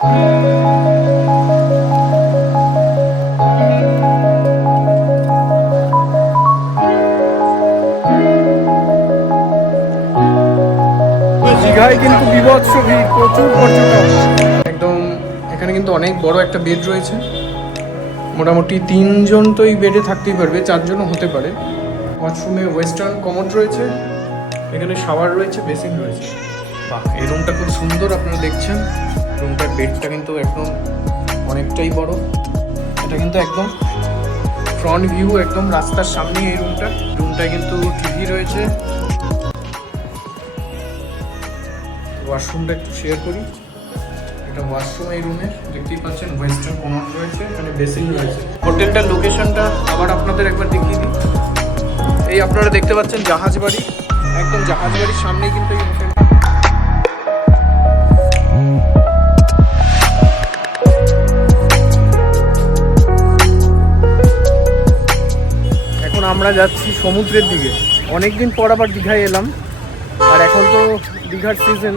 দীঘায় কিন্তু বিভৎস ভিড়, প্রচুর পর্যটক একদম। এখানে কিন্তু অনেক বড় একটা বেড রয়েছে, মোটামুটি 3 জন তো এই বেডে থাকতেই পারবে, 4 জনও হতে পারে। ওয়াশরুমে ওয়েস্টার্ন কমোড রয়েছে, এখানে শাওয়ার রয়েছে, বেসিন রয়েছে। বাহ, এই রুমটা খুব সুন্দর, আপনারা দেখছেন রুমটার বেডটা কিন্তু একদম অনেকটাই বড়। এটা কিন্তু একদম ফ্রন্ট ভিউ, একদম রাস্তার সামনে এই রুমটায় কিন্তু টিভি রয়েছে। ওয়াশরুমটা একটু শেয়ার করি, এটা ওয়াশরুম এই রুমের, দেখতেই পাচ্ছেন ওয়েস্টার্ন কমোড রয়েছে, এখানে বেসিন রয়েছে। হোটেলটার লোকেশনটা আবার আপনাদের একবার দেখিয়ে দিই। এই আপনারা দেখতে পাচ্ছেন জাহাজ বাড়ি, একদম জাহাজ বাড়ির সামনেই কিন্তু এই হোটেল। এখন আমরা যাচ্ছি সমুদ্রের দিকে। অনেকদিন পর আবার দীঘায় এলাম, আর এখন তো দীঘার সিজন,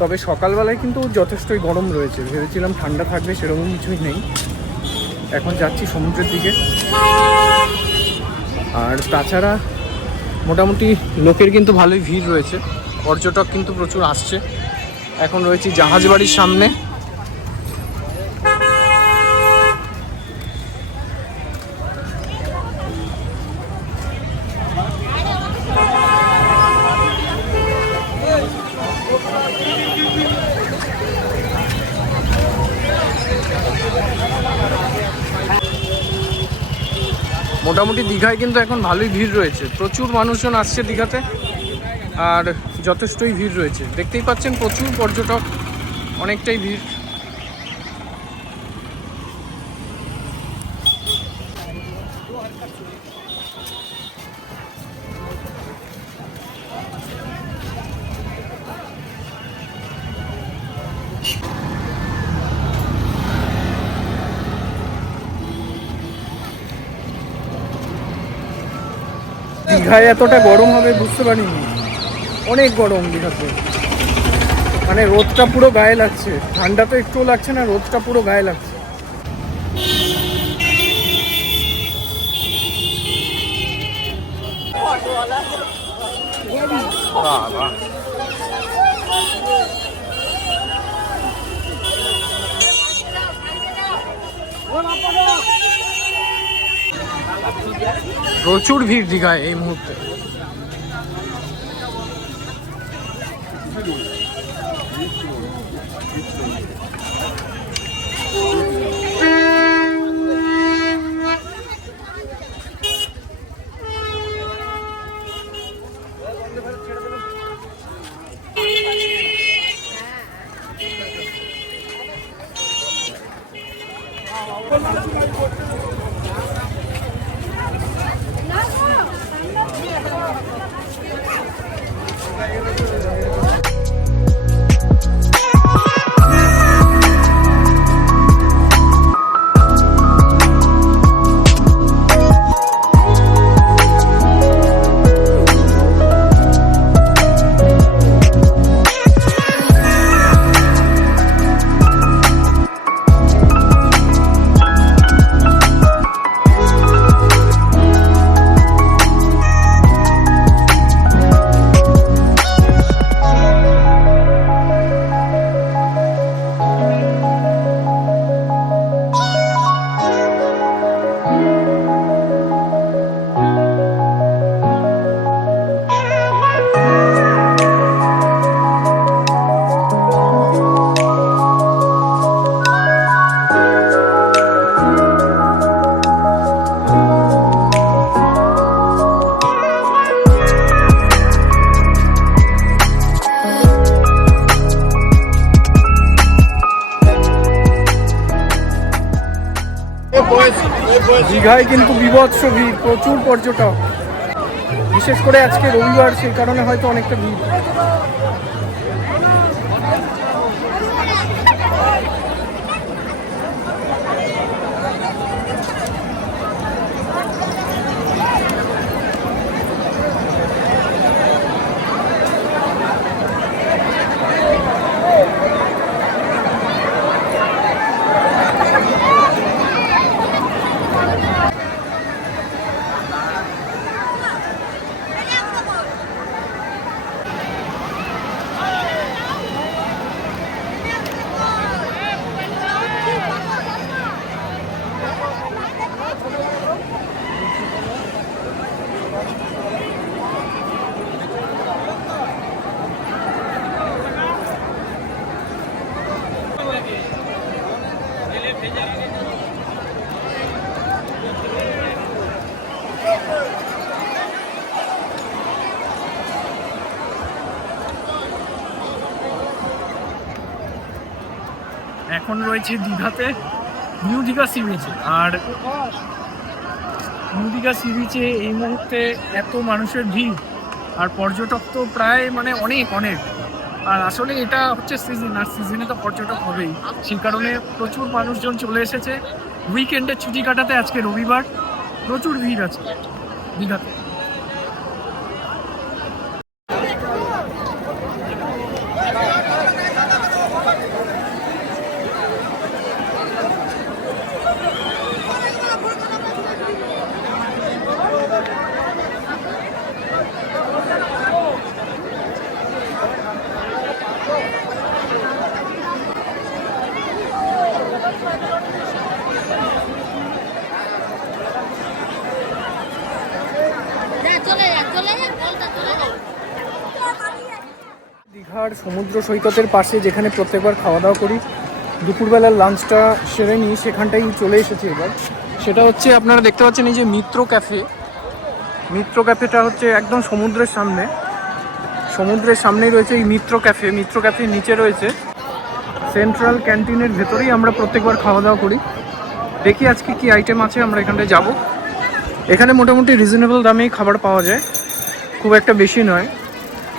তবে সকালবেলায় কিন্তু যথেষ্টই গরম রয়েছে। ভেবেছিলাম ঠান্ডা থাকবে, সেরকম কিছুই নেই। এখন যাচ্ছি সমুদ্রের দিকে। আর তাছাড়া মোটামুটি লোকের কিন্তু ভালোই ভিড় রয়েছে, পর্যটক কিন্তু প্রচুর আসছে। এখন রয়েছি জাহাজ বাড়ির সামনে। মোটামুটি দীঘায় কিন্তু এখন ভালোই ভিড় রয়েছে, প্রচুর মানুষজন আসছে দীঘাতে, আর যথেষ্টই ভিড় রয়েছে। দেখতেই পাচ্ছেন প্রচুর পর্যটক, অনেকটাই ভিড়। দীঘায় এতটা গরম হবে বুঝতে পারিনি, অনেক গরম দীঘাতে। মানে রোদটা পুরো গায়ে লাগছে, ঠান্ডা তো একটুও লাগছে না, রোদটা পুরো গায়ে লাগছে। প্রচুর ভিড় দীঘায় এই মুহূর্তে। দীঘায় কিন্তু বিভৎস ভিড়, প্রচুর পর্যটক, বিশেষ করে আজকে রবিবার, সেই কারণে হয়তো অনেকটা ভিড়। এখন রয়েছে দীঘাতে, নিউ দীঘা সি বিচে। আর নিউ দীঘা সি বিচে এই মুহূর্তে এত মানুষের ভিড়, আর পর্যটক তো প্রায় মানে অনেক অনেক। আর আসলে এটা হচ্ছে সিজন, আর সিজনে তো পর্যটক হবেই, সেই কারণে প্রচুর মানুষজন চলে এসেছে উইকেন্ডে ছুটি কাটাতে। আজকে রবিবার, প্রচুর ভিড় আছে দীঘাতে। দীঘার সমুদ্র সৈকতের পাশে যেখানে প্রত্যেকবার খাওয়া দাওয়া করি, দুপুরবেলার লাঞ্চটা সেরে নিই, সেখানটাই চলে এসেছি এবার। সেটা হচ্ছে আপনারা দেখতে পাচ্ছেন এই যে মিত্র ক্যাফে। মিত্র ক্যাফেটা হচ্ছে একদম সমুদ্রের সামনে, সমুদ্রের সামনেই রয়েছে এই মিত্র ক্যাফে। মিত্র ক্যাফের নিচে রয়েছে সেন্ট্রাল ক্যান্টিনের ভেতরেই আমরা প্রত্যেকবার খাওয়া দাওয়া করি। দেখি আজকে কি আইটেম আছে, আমরা এখানটায় যাব। এখানে মোটামুটি রিজনেবল দামেই খাবার পাওয়া যায়, খুব একটা বেশি নয়।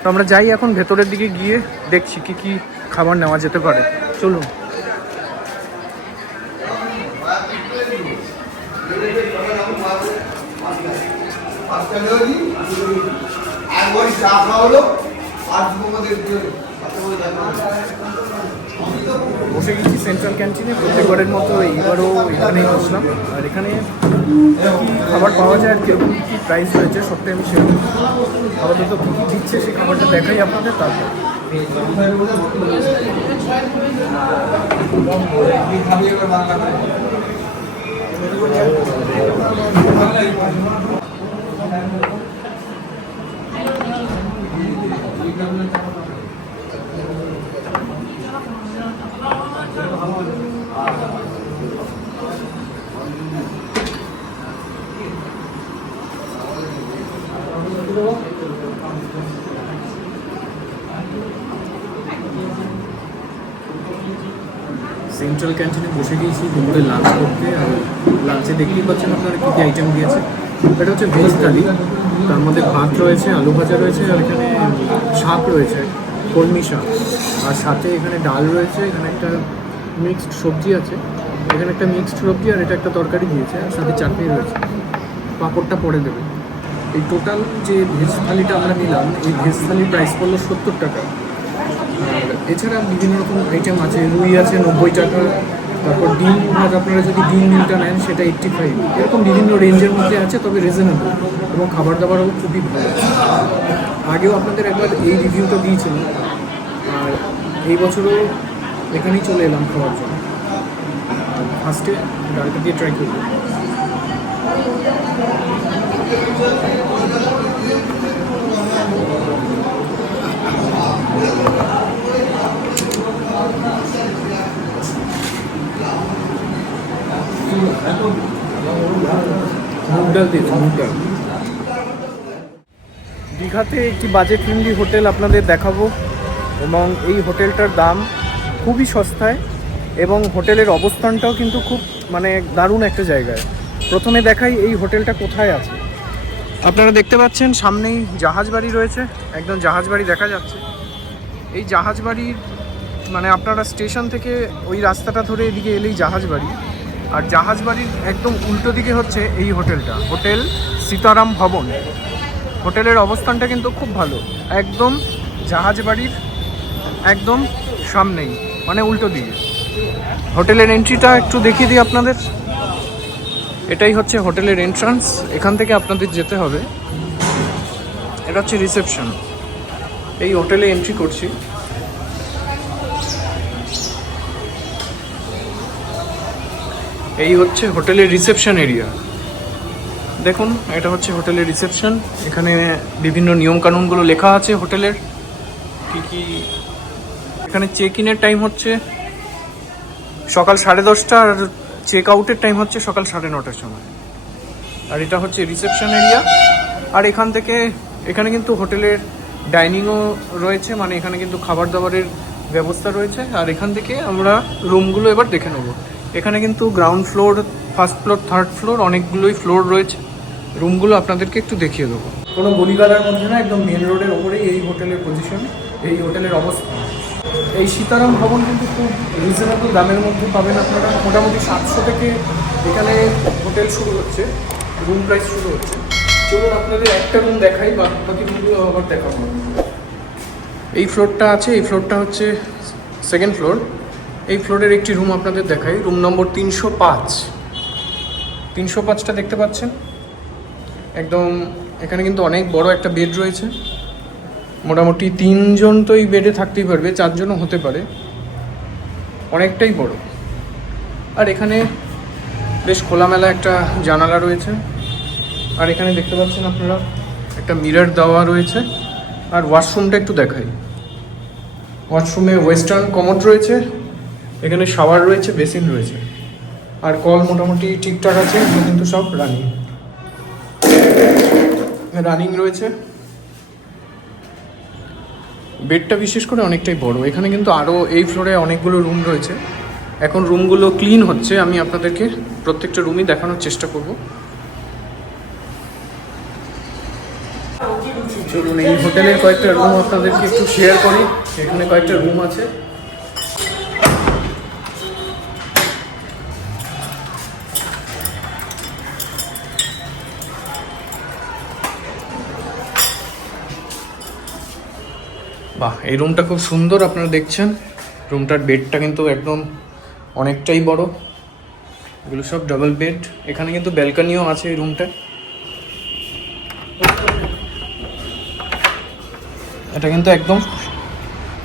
তো আমরা যাই এখন ভেতরের দিকে, গিয়ে দেখছি কি কি খাবার নেওয়া যেতে পারে। চলুন। বসে গেছি সেন্ট্রাল ক্যান্টিনে, প্রত্যেকবারের মতো এইবারও এখানেই বসলাম। আর এখানে কী খাবার পাওয়া যায় আর কীরকম কী প্রাইস রয়েছে সবটাই আমি শেয়ার করছি। আপাতত কী কী দিচ্ছে সেই খাবারটা দেখাই আপনাদের। তারপর সেন্ট্রাল ক্যান্টিনে বসে গিয়েছি দুপুরে লাঞ্চ করতে। আর লাঞ্চে দেখতেই পাচ্ছেন আপনারা কী কী আইটেম দিয়েছে। এটা হচ্ছে ভেজ থালি, তার মধ্যে ভাত রয়েছে, আলু ভাজা রয়েছে, আর এখানে শাক রয়েছে, কলমি শাক। আর সাথে এখানে ডাল রয়েছে, এখানে একটা মিক্সড সবজি আছে, এখানে একটা মিক্সড সবজি, আর এটা একটা তরকারি দিয়েছে, আর সাথে চাটনি রয়েছে, পাঁপড়টা পরে দেবে। এই টোটাল যে ভেজ থালিটা আমরা নিলাম, এই ভেজ থালির প্রাইস পড়লো 70 টাকা। আর এছাড়া বিভিন্ন রকম আইটেম আছে, রুই আছে 90 টাকা, তারপর ডিম ভাত, আপনারা যদি ডিম মিলটা নেন সেটা 85, এরকম বিভিন্ন রেঞ্জের মধ্যে আছে, তবে রিজনেবল এবং খাবার দাবারও খুবই ভালো। আগেও আপনাদের একবার এই রিভিউটা দিয়েছিলাম, আর এই বছরও এখানেই চলে এলাম খাওয়ার জন্য। ফার্স্টে ডালটা দিয়ে ট্রাই করব। মুগ ডাল দিয়েছে, মুগ ডাল। দীঘাতে একটি বাজেট ফ্রেন্ডলি হোটেল আপনাদের দেখাবো, এবং এই হোটেলটার দাম খুবই সস্তায়, এবং হোটেলের অবস্থানটাও কিন্তু খুব মানে দারুণ একটা জায়গায়। প্রথমে দেখাই এই হোটেলটা কোথায় আছে। আপনারা দেখতে পাচ্ছেন সামনেই জাহাজ বাড়ি রয়েছে, একদম জাহাজ বাড়ি দেখা যাচ্ছে। এই জাহাজ বাড়ির মানে আপনারা স্টেশন থেকে ওই রাস্তাটা ধরে এদিকে এলেই জাহাজ বাড়ি, আর জাহাজ বাড়ির একদম উল্টো দিকে হচ্ছে এই হোটেলটা, হোটেল সীতারাম ভবন। হোটেলের অবস্থানটা কিন্তু খুব ভালো, একদম জাহাজ বাড়ির একদম সামনেই, মানে উল্টো দিকে। হোটেলের এন্ট্রিটা একটু দেখিয়ে দিই আপনাদের। এটাই হচ্ছে হোটেলের এন্ট্রান্স, এখান থেকে আপনাদের যেতে হবে। এটা হচ্ছে রিসেপশন। এই হোটেলে এন্ট্রি করছি। এই হচ্ছে হোটেলের রিসেপশন এরিয়া। দেখুন, এটা হচ্ছে হোটেলের রিসেপশন। এখানে বিভিন্ন নিয়মকানুনগুলো লেখা আছে হোটেলের, কি কি। এখানে চেক ইনের টাইম হচ্ছে সকাল 10:30 আর চেক আউটের টাইম হচ্ছে সকাল 9:30টার সময়। আর এটা হচ্ছে রিসেপশন এরিয়া। আর এখানে কিন্তু হোটেলের ডাইনিংও রয়েছে, মানে এখানে কিন্তু খাবার দাবারের ব্যবস্থা রয়েছে। আর এখান থেকে আমরা রুমগুলো এবার দেখে নেব। এখানে কিন্তু ground floor, first floor, third floor অনেকগুলোই ফ্লোর রয়েছে। রুমগুলো আপনাদেরকে একটু দেখিয়ে দেবো। কোনো গলিগালার মধ্যে না, একদম মেন রোডের ওপরেই এই হোটেলের পজিশন, এই হোটেলের অবস্থা। এই সীতারাম ভবন কিন্তু খুব রিজনেবল দামের মধ্যে পাবেন আপনারা। মোটামুটি 700 থেকে এখানে হোটেল শুরু হচ্ছে, রুম প্রাইস শুরু হচ্ছে। চলুন আপনাদের একটা রুম দেখাই, বাকি রুমগুলো আবার দেখাবো। এই ফ্লোরটা আছে, এই ফ্লোরটা হচ্ছে সেকেন্ড ফ্লোর। এই ফ্লোরের একটি রুম আপনাদের দেখাই, রুম নম্বর 305। 305টা দেখতে পাচ্ছেন একদম। এখানে কিন্তু অনেক বড় একটা বেড রয়েছে, মোটামুটি 3 জন তো এই বেডে থাকতেই পারবে, 4 জনও হতে পারে, অনেকটাই বড়। আর এখানে বেশ খোলামেলা একটা জানালা রয়েছে। আর এখানে দেখতে পাচ্ছেন আপনারা একটা মিরর দেওয়া রয়েছে। আর ওয়াশরুমটা একটু দেখাই। ওয়াশরুমে ওয়েস্টার্ন কমোড রয়েছে, এখানে শাওয়ার রয়েছে, বেসিন রয়েছে। আর কল মোটামুটি ঠিকঠাক আছে, এগুলো কিন্তু সব রানিং রয়েছে। বেডটা বিশেষ করে অনেকটাই বড়। এখানে কিন্তু আরও এই ফ্লোরে অনেকগুলো রুম রয়েছে। এখন রুমগুলো ক্লিন হচ্ছে, আমি আপনাদেরকে প্রত্যেকটা রুমই দেখানোর চেষ্টা করব। চলুন এই হোটেলের কয়েকটা রুম আপনাদেরকে একটু শেয়ার করি। এখানে কয়েকটা রুম আছে। বাহ, এই রুমটা খুব সুন্দর, আপনারা দেখছেন। রুমটার বেডটা কিন্তু একদম অনেকটাই বড়, এগুলো সব ডাবল বেড। এখানে কিন্তু ব্যালকনিও আছে এই রুমটায়। এটা কিন্তু একদম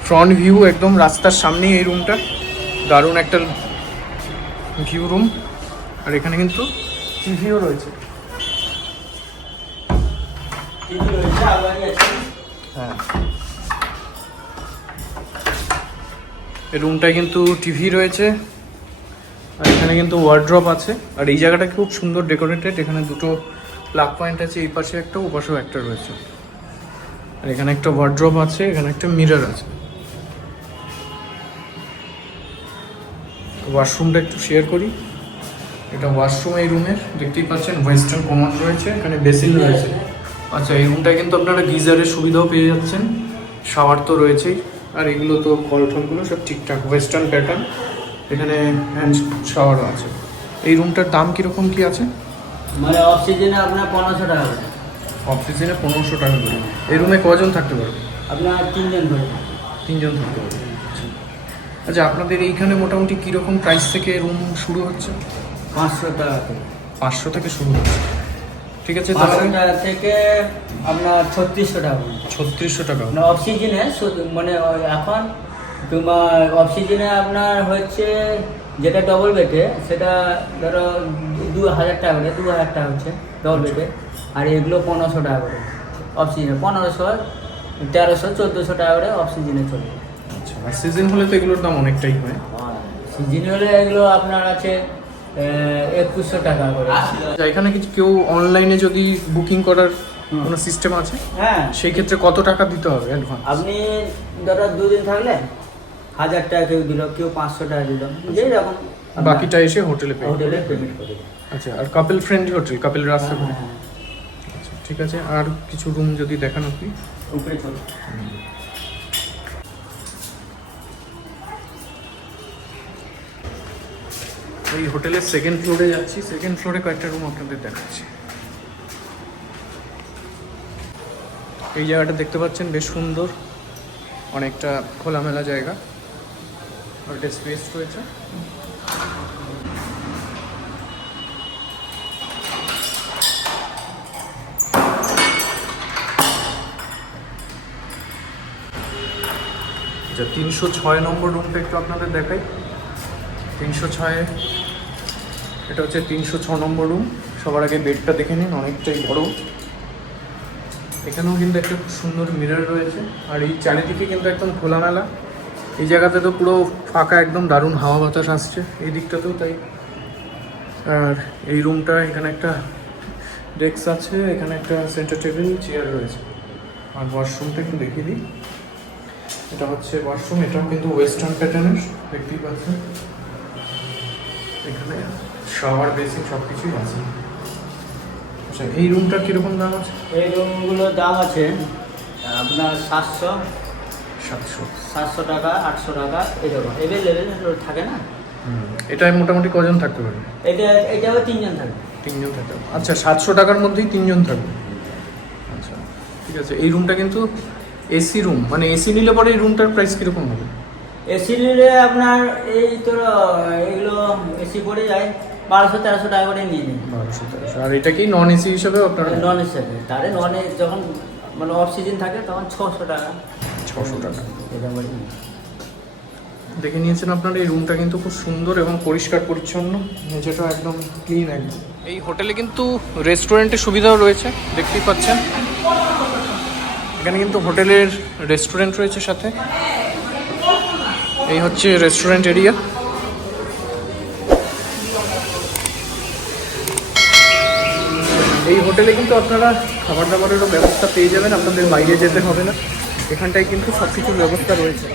ফ্রন্ট ভিউ, একদম রাস্তার সামনেই এই রুমটা। দারুণ একটা ভিউ রুম। আর এখানে কিন্তু টিভিও রয়েছে। হ্যাঁ, এই রুমটায় কিন্তু টিভি রয়েছে। আর এখানে কিন্তু ওয়ার্ড্রপ আছে। আর এই জায়গাটা খুব সুন্দর ডেকোরেটেড। এখানে দুটো প্লাগ পয়েন্ট আছে, এই পাশে একটা, ও পাশেও একটা রয়েছে। আর এখানে একটা ওয়ার্ড্রপ আছে, এখানে একটা মিরর আছে। ওয়াশরুমটা একটু শেয়ার করি। এটা ওয়াশরুম এই রুমের, দেখতেই পাচ্ছেন ওয়েস্টার্ন কমোড রয়েছে, এখানে বেসিন রয়েছে। আচ্ছা, এই রুমটায় কিন্তু আপনারা গিজারের সুবিধাও পেয়ে যাচ্ছেন, শাওয়ার তো রয়েছেই। আর এগুলো তো কল টলগুলো সব ঠিকঠাক ওয়েস্টার্ন প্যাটার্ন। এখানে হ্যান্ড শাওয়ারও আছে। এই রুমটার দাম কীরকম কী আছে? মানে অফ সিজনে আপনার 1500 টাকা করে। অফ সিজনে 1500 টাকা করে। এই রুমে কজন থাকতে পারবে? আপনার 3 জন করে। 3 জন থাকতে পারবে। আচ্ছা, আপনাদের এইখানে মোটামুটি কীরকম প্রাইস থেকে রুম শুরু হচ্ছে? 500 টাকা করে। 500 থেকে শুরু হচ্ছে, ঠিক আছে। 500 টাকা থেকে আপনার 3600 টাকা করে। 3600 টাকা। মানে অফ সিজনে মানে এখন তোমার অফ সিজনে আপনার হচ্ছে যেটা ডবল বেডে সেটা ধরো 2000 টাকা করে, 2000 টাকা হচ্ছে ডবল বেডে। আর এগুলো 1500 টাকা করে অফ সিজনে। 1500, 1300, 1400 টাকা করে অফ সিজনে চলে। আচ্ছা, আর সিজন হলে তো এগুলোর দাম অনেকটাই হয়। সিজন হলে এগুলো আপনার আছে 2100 টাকা করে। আচ্ছা, এখানে কিছু কেউ অনলাইনে যদি বুকিং করার কোনো সিস্টেম আছে? হ্যাঁ, সেই ক্ষেত্রে কত টাকা দিতে হবে অ্যাডভান্স? আপনি ধরো 2 দিন থাকলে 1000 টাকা কেউ দিল, কেউ 500 টাকা দিল, যেই রকম বাকিটা এসে হোটেলে হোটেলে পেমেন্ট করে। আচ্ছা, আর কাপল ফ্রেন্ডলি হোটেল, কাপলরা আসতে পারে? হ্যাঁ, আচ্ছা, ঠিক আছে। আর কিছু রুম যদি দেখান আপনি। উপরে চলো। এই হোটেলের সেকেন্ড ফ্লোরে যাচ্ছি। সেকেন্ড ফ্লোরে কয়েকটা রুম আপনাদের দেখাচ্ছি। এই জায়গাটা দেখতে পাচ্ছেন, বেশ সুন্দর, অনেকটা খোলামেলা জায়গা, একটা স্পেস রয়েছে। আচ্ছা, 306 নম্বর রুমটা একটু আপনাদের দেখাই। 306, এটা হচ্ছে 306 নম্বর রুম। সবার আগে বেডটা দেখে নিন, অনেকটাই বড়। এখানেও কিন্তু একটা খুব সুন্দর মিরর রয়েছে। আর এই চারিদিকে কিন্তু একদম খোলামেলা, এই জায়গাতে তো পুরো ফাঁকা, একদম দারুণ হাওয়া বাতাস আসছে, এই দিকটাতেও তাই। আর এই রুমটা, এখানে একটা ডেস্ক আছে, এখানে একটা সেন্টার টেবিল, চেয়ার রয়েছে। আর ওয়াশরুমটা একটু দেখিয়ে দিই। এটা হচ্ছে ওয়াশরুম, এটাও কিন্তু ওয়েস্টার্ন প্যাটার্নের, দেখতেই পাচ্ছেন। এখানে শাওয়ার, বেসিন সব কিছুই আছে। আচ্ছা, এই রুমটার কীরকম দাম আছে? এই রুমগুলোর দাম আছে আপনার 700 700 টাকা, 800 টাকা, এরকম এভেলেবেল থাকে না। এটায় মোটামুটি কজন থাকতে পারবে? এটাও 3 জন থাকবে। 3 জন থাকতে পারবে। আচ্ছা, 700 টাকার মধ্যেই 3 জন থাকবে। আচ্ছা, ঠিক আছে। এই রুমটা কিন্তু এসি রুম, মানে এসি নিলে পরে এই রুমটার প্রাইস কীরকম হবে? এসি নিলে আপনার এই তো এগুলো এসি পড়ে যায় 1200-1300 টাকা করে নিয়ে নেন। 1200-1300। আর এটা কি নন এসি হিসাবে আপনারা? নন হিসাবে, তারে ননে যখন মানে অফ সিজন থাকে তখন 600 টাকা। 600 টাকা এটা বলি। দেখে নিয়েছেন আপনারা। এই রুমটা কিন্তু খুব সুন্দর এবং পরিষ্কার পরিচ্ছন্ন, মেঝেটা একদম ক্লিন একদম। এই হোটেলে কিন্তু রেস্টুরেন্টের সুবিধাও রয়েছে, দেখতেই পাচ্ছেন। এখানে কিন্তু হোটেলের রেস্টুরেন্ট রয়েছে সাথে। এই হচ্ছে রেস্টুরেন্ট এরিয়া। এই হোটেলে কিন্তু আপনারা খাবার দাবারেরও ব্যবস্থা পেয়ে যাবেন, আপনাদের বাইরে যেতে হবে না। এখানটায় কিন্তু সব কিছুর ব্যবস্থা রয়েছে।